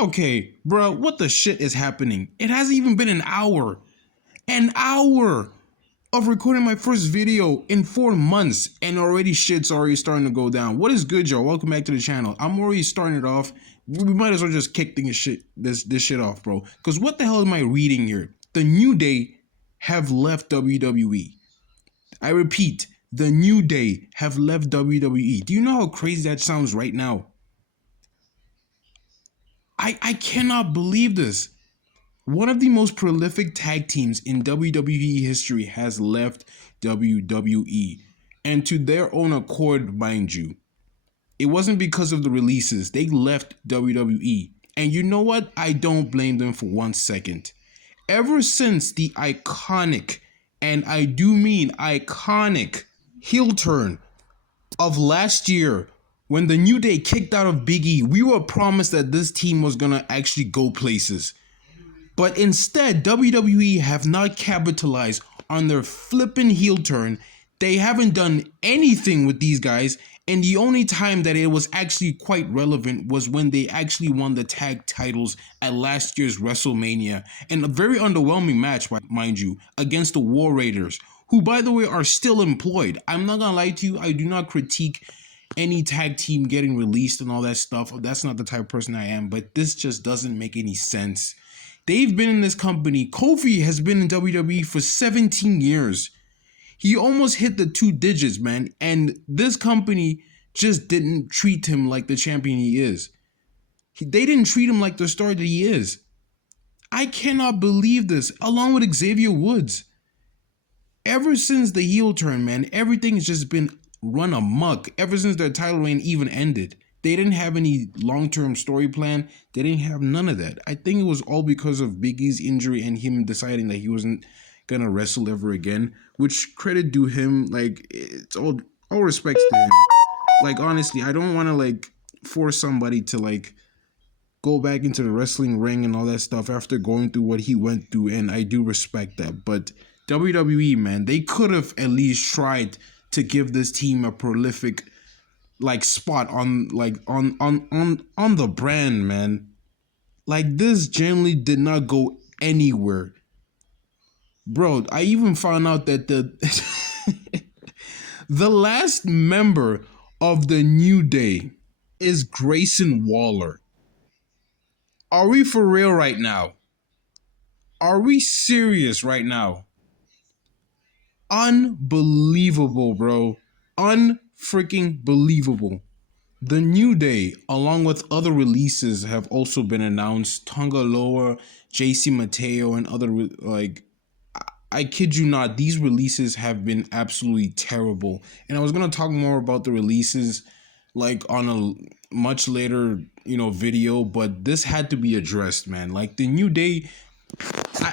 Okay, bro, what the shit is happening? It hasn't even been an hour. An hour of recording my first video in 4 months, and already shit's already starting to go down. What is good, y'all? Welcome back to the channel. I'm already starting it off. We might as well just kick this shit off, bro. Because what the hell am I reading here? The New Day have left WWE. I repeat, the New Day have left WWE. Do you know how crazy that sounds right now? I cannot believe this. One of the most prolific tag teams in WWE history has left WWE, and to their own accord, mind you. It wasn't because of the releases. They left WWE. And you know what? I don't blame them for 1 second. Ever since the iconic, and I do mean iconic, heel turn of last year, when the New Day kicked out of Big E, we were promised that this team was gonna actually go places. But instead, WWE have not capitalized on their flippin' heel turn. They haven't done anything with these guys, and the only time that it was actually quite relevant was when they actually won the tag titles at last year's WrestleMania, and a very underwhelming match, mind you, against the War Raiders, who, by the way, are still employed. I'm not gonna lie to you, I do not critique any tag team getting released and all that stuff. That's not the type of person I am, but this just doesn't make any sense. They've been in this company. Kofi has been in WWE for 17 years. He almost hit the 2 digits, man. And this company just didn't treat him like the champion he is. They didn't treat him like the star that he is. I cannot believe this, along with Xavier Woods. Ever since the heel turn, man, everything has just been run amok. Ever since their title reign even ended. They didn't have any long-term story plan. They didn't have none of that. I think it was all because of Big E's injury and him deciding that he wasn't gonna wrestle ever again. Which credit to him, like it's all respects to him. Like honestly, I don't want to like force somebody to like go back into the wrestling ring and all that stuff after going through what he went through, and I do respect that. But WWE, man, they could have at least tried to give this team a prolific like spot on the brand, man. Like this generally did not go anywhere. Bro, I even found out that the the last member of the New Day is Grayson Waller. Are we for real right now? Are we serious right now? Unbelievable, bro. Unfreaking believable. The New Day, along with other releases, have also been announced. Tonga Loa, JC Mateo, and other, like, I kid you not, these releases have been absolutely terrible. And I was going to talk more about the releases, like, on a much later, video, but this had to be addressed, man. Like, the New Day,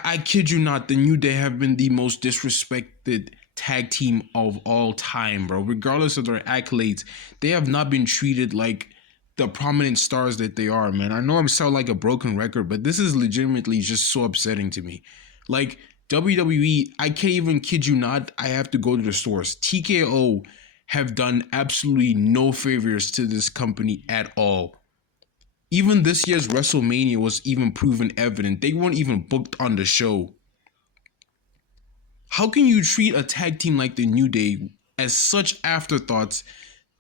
I kid you not, the New Day have been the most disrespected tag team of all time, bro. Regardless of their accolades, they have not been treated like the prominent stars that they are, man. I know I'm sound like a broken record, but this is legitimately just so upsetting to me. Like WWE, I can't even kid you not, I have to go to the source. TKO have done absolutely no favors to this company at all. Even this year's WrestleMania was even proven evident. They weren't even booked on the show. How can you treat a tag team like the New Day as such afterthoughts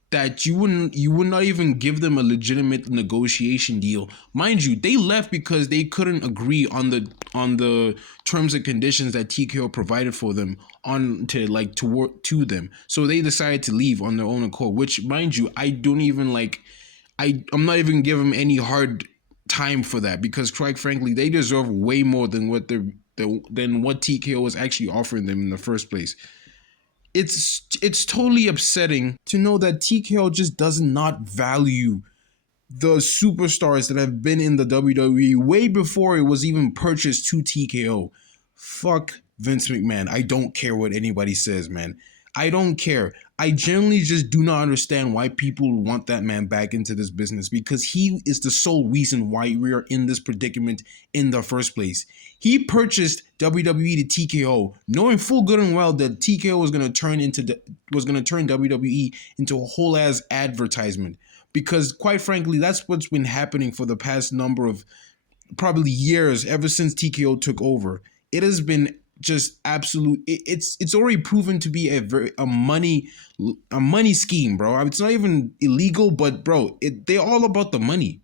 that you would not even give them a legitimate negotiation deal? Mind you, they left because they couldn't agree on the terms and conditions that TKO provided for them to them. So they decided to leave on their own accord, which mind you, I don't even like I'm not even giving them any hard time for that, because quite frankly, they deserve way more than what TKO was actually offering them in the first place. It's totally upsetting to know that TKO just does not value the superstars that have been in the WWE way before it was even purchased to TKO. Fuck Vince McMahon. I don't care what anybody says, man. I don't care. I genuinely just do not understand why people want that man back into this business, because he is the sole reason why we are in this predicament in the first place. He purchased WWE to TKO, knowing full good and well that TKO was going to turn WWE into a whole ass advertisement. because quite frankly, that's what's been happening for the past number of probably years ever since TKO took over. It has been just absolute. It's already proven to be a money scheme, bro. It's not even illegal, but bro, they're all about the money,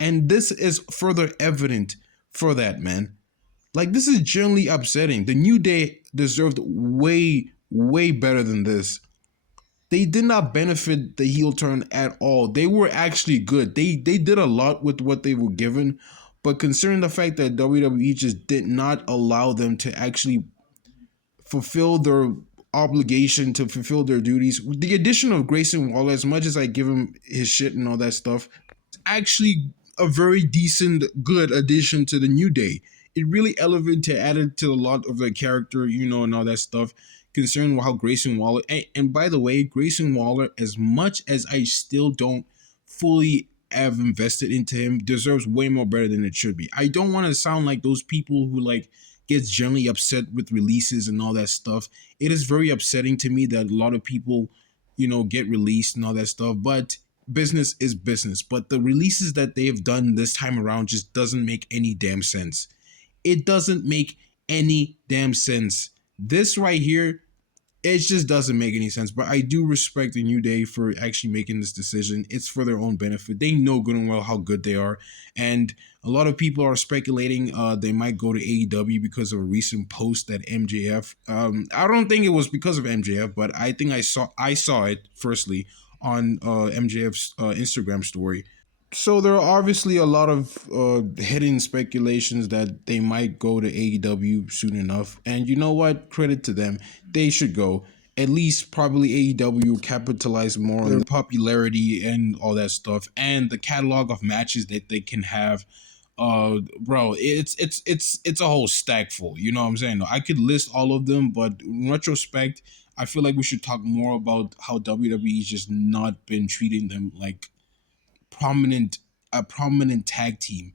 and this is further evident for that, man. Like, this is generally upsetting. The New Day deserved way better than this. They did not benefit the heel turn at all. They were actually good. They did a lot with what they were given, but considering the fact that WWE just did not allow them to actually fulfill their obligation, to fulfill their duties, the addition of Grayson Waller, as much as I give him his shit and all that stuff, actually a very decent, good addition to the New Day. It really elevated, added to a lot of the character, and all that stuff. Concerning how Grayson Waller, and by the way, Grayson Waller, as much as I still don't fully have invested into him, deserves way more better than it should be. I don't want to sound like those people who like gets generally upset with releases and all that stuff. It is very upsetting to me that a lot of people, get released and all that stuff, but business is business. But the releases that they have done this time around just doesn't make any damn sense. It doesn't make any damn sense. This right here, it just doesn't make any sense. But I do respect the New Day for actually making this decision. It's for their own benefit. They know good and well how good they are. And a lot of people are speculating they might go to AEW because of a recent post that MJF. I don't think it was because of MJF, but I think I saw it firstly on MJF's Instagram story. So there are obviously a lot of hidden speculations that they might go to AEW soon enough. And you know what? Credit to them. They should go. At least probably AEW capitalize more on the popularity and all that stuff, and the catalog of matches that they can have. Bro, it's a whole stack full. You know what I'm saying? I could list all of them, but in retrospect, I feel like we should talk more about how WWE's just not been treating them like prominent a prominent tag team,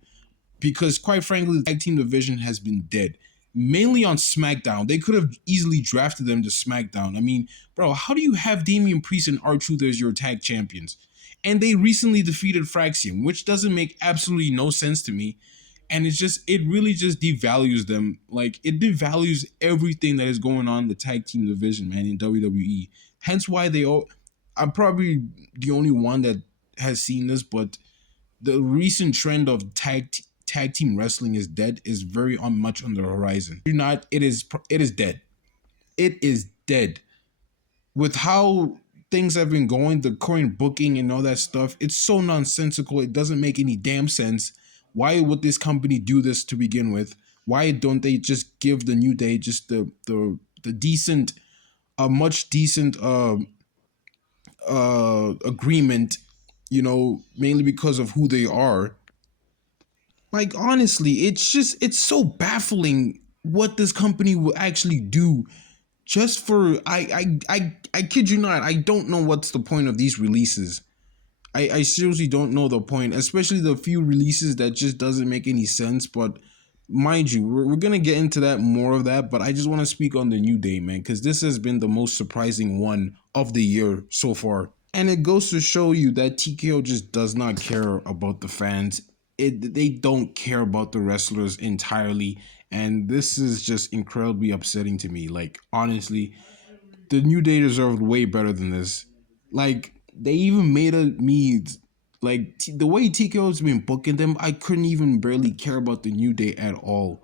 because quite frankly the tag team division has been dead, mainly on SmackDown. They could have easily drafted them to SmackDown. I mean, bro, how do you have Damian Priest and R-Truth as your tag champions, and they recently defeated Fraxium, which doesn't make absolutely no sense to me. And it really just devalues them. Like, it devalues everything that is going on in the tag team division, man, in WWE. Hence why I'm probably the only one that has seen this, but the recent trend of tag team wrestling is dead is very much on the horizon. Do not, it is dead. It is dead. With how things have been going, the current booking and all that stuff, it's so nonsensical. It doesn't make any damn sense. Why would this company do this to begin with? Why don't they just give the New Day just the decent, a much decent agreement, mainly because of who they are. Like, honestly, it's so baffling what this company will actually do just for I kid you not, I don't know what's the point of these releases. I seriously don't know the point, especially the few releases that just doesn't make any sense. But mind you, we're gonna get into that, more of that, but I just want to speak on the New Day, man, because this has been the most surprising one of the year so far. And it goes to show you that TKO just does not care about the fans. They don't care about the wrestlers entirely. And this is just incredibly upsetting to me. Like, honestly, the New Day deserved way better than this. Like, they even made me, like, the way TKO's been booking them, I couldn't even barely care about the New Day at all.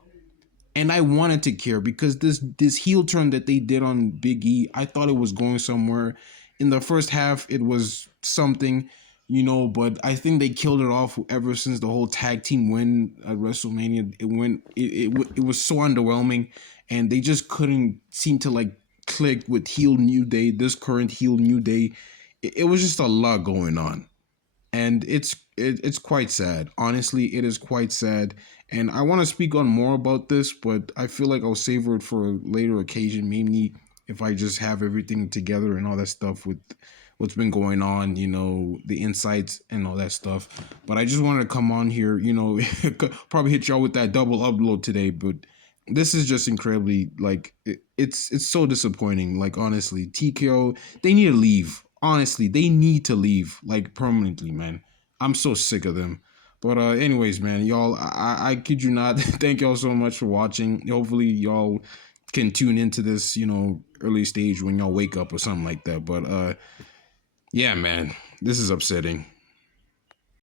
And I wanted to care because this heel turn that they did on Big E, I thought it was going somewhere. In the first half, it was something, but I think they killed it off ever since the whole tag team win at WrestleMania. It was so underwhelming, and they just couldn't seem to like click with heel New Day, this current heel New Day. It was just a lot going on, and it's quite sad. Honestly, it is quite sad, and I want to speak on more about this, but I feel like I'll savor it for a later occasion, maybe if I just have everything together and all that stuff with what's been going on, the insights and all that stuff. But I just wanted to come on here, probably hit y'all with that double upload today, but this is just incredibly, like, it's so disappointing. Like, honestly, TKO, they need to leave. honestly, they need to leave like permanently, man. I'm so sick of them. But anyways, man, y'all, I kid you not. Thank y'all so much for watching. Hopefully, y'all can tune into this, early stage when y'all wake up or something like that. But yeah, man, this is upsetting.